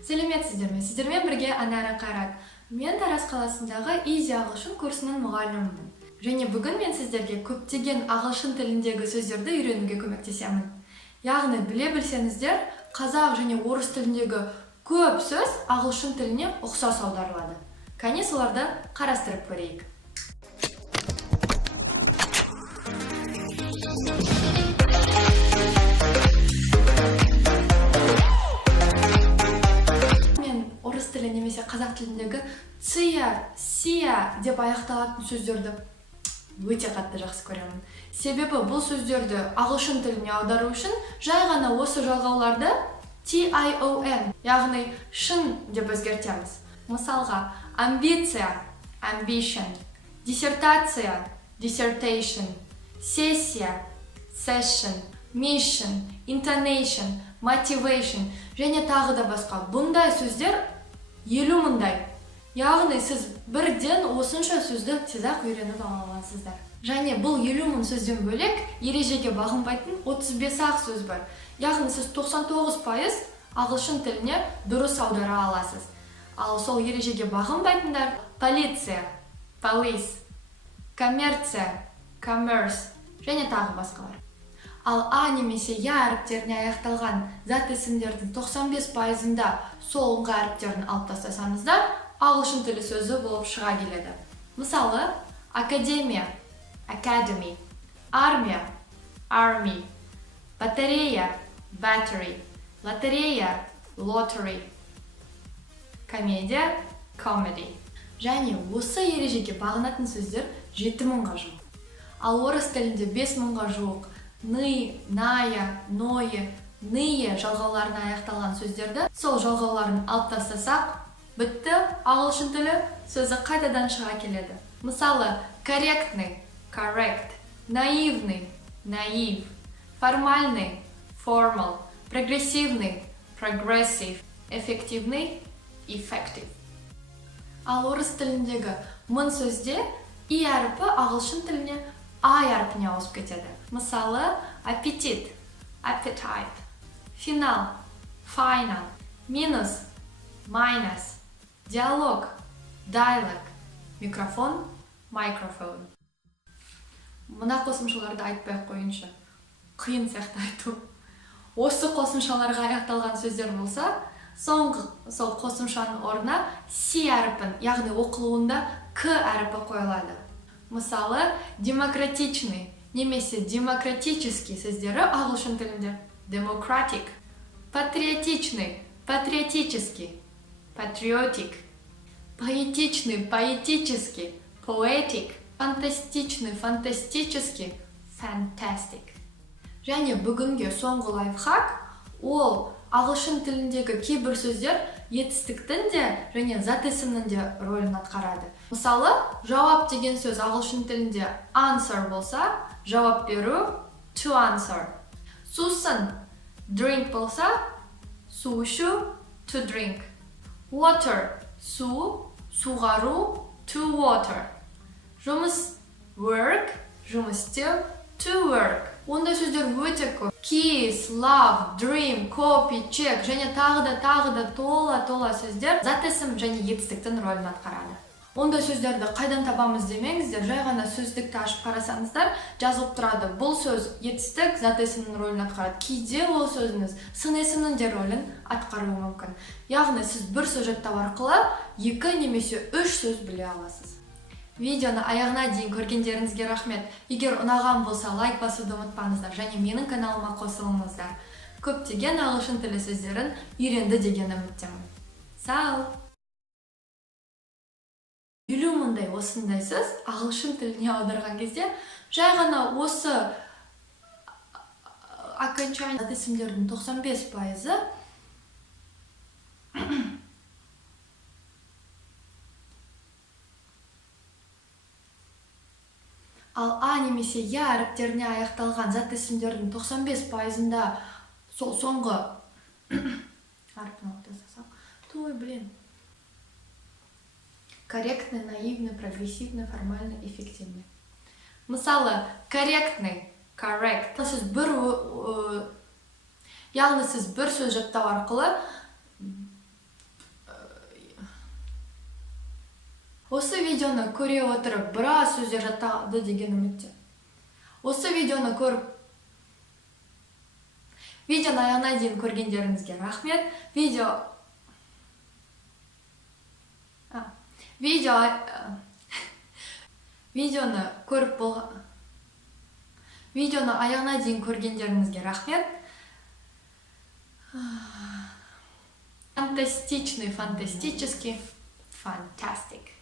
Сәлеметсіздер ме? Сіздермен бірге Анара Қайрат. Мен Тараз қаласындағы Easy ағылшын курсының мұғалімімін. Және бүгін мен сіздерге көптеген ағылшын тіліндегі сөздерді үйренуге көмектесемін. Яғни біле білсеңіздер, қазақ және орыс тіліндегі көп сөз ағылшын тіліне ұқсас аударылады. Кәне соларды қарастырып көрейік. Немесе қазақ тіліндегі ция, сия деп аяқталатын сөздерді өте қатты жақсы көремін. Себебі бұл сөздерді ағылшын тіліне аудару үшін жай ғана осы жалғауларды tion, яғни шын деп өзгертеміз. Мысалға, амбиция, ambition, диссертация, dissertation, сессия, session, mission, intonation, motivation және тағы да басқа. Бұндай сөздер 50 мыңдай. Яғни сіз бірден осынша сөзді тез-ақ үйреніп ала аласыздар. Және бұл 50 мың сөзден бөлек ережеге бағынбайтын 35 сөз бар. Яғни сіз 99% ағылшын тіліне дұрыс аудара аласыз. Ал сол ережеге бағынбайтындар полиция, police, коммерция, commerce және тағы басқалар. Ал а немесе я әріптеріне аяқталған зат есімдердің 95%-ында сол ңға әріптерін алып тастасаңыздар, ағылшын тілі сөзі болып шыға келеді. Мысалы, академия, academy, армия, army, батарея, battery, лотерея, lottery, комедия, comedy. Және осы ережеге бағынатын сөздер 7 мыңға жуық. Ал орыс тілінде 5 мыңға жуық ны, ная, ное, ные жалғауларына аяқталған сөздерді сол жалғауларын алып тастасақ, бітті, ағылшын тілі сөзі қайтадан шыға келеді. Мысалы, корректный, correct, наивный, naive, формальный, formal, прогрессивный, progressive, эффективный, effective. Ал орыс тіліндегі мың сөзде и әріпі ағылшын тіліне а әрпіне ауысып кетеді. Мысалы, аппетит, appetite, финал, final, минус, minus, диалог, dialogue, микрофон, microphone. Мына қосымшаларды айтпай қойыншы. Қиын сияқты айту. Осы қосымшаларға аяқталған сөздер болса, соңғы сол қосымшаның орнына си әріпін, яғни оқылуында к әріпі қойылады. Мысалы, демократичный немесе демократический сөздері ағылшын тілінде democratic, патриотичный, патриотический, patriotic, поэтичный, поэтический, poetic, фантастичный, фантастический, fantastic. Және бүгінге соңғы лайфхак, ол ағылшын тіліндегі кейбір сөздер етістіктің де және зат есімнің де рөлін атқарады. Мысалы, жауап деген сөз ағылшын тілінде answer болса, жауап беру to answer. Сусын drink болса, су ішу to drink. Water су, суғару to water. Жұмыс work, жұмыс істеу to work. Ондай сөздер өте көп. Kiss, love, dream, copy, check және тағы да тола сөздер зат есім және етістіктің рөлін атқарады. Ондай сөздерді қайдан табамыз демеңіздер, жай ғана сөздікті ашып қарасаңыздар, жазылып тұрады. Бұл сөз етістік зат есімнің рөлін атқарады. Кейде ол сөзіңіз сын есімнің де рөлін атқаруы мүмкін. Яғни сіз бір сөз жаттау арқылы 2 немесе 3 сөз біле аласыз. Видеоны аяғына дейін көргендеріңізге рахмет. Егер ұнаған болса, лайк басуды ұмытпаңыздар және менің каналыма қосылыңыздар. Көптеген ағылшын тілі сөздерін үйренді деген үміттемін. Сау! 50 мыңдай осындай сөз ағылшын тіліне аударған кезде жай ғана осы окончание зат есімдердің 95%-ы ал а немесе я әріптеріне аяқталған зат есімдердің 95%-ында сол соңғы әріпін алып тастасақ, корректный, наивный, прогрессивный, формальный, эффективный. Мысалы, корректный, correct. Яғни сіз бір сөз жаттау арқылы Осы видеоны көре отырып біраз сөздер жаттады деген үмітте. Осы видеоны видеоны аяғына дейін көргендеріңізге рахмет. Видеоны аяғына дейін көргендеріңізге рахмет. Фантастичный, фантастический, fantastic.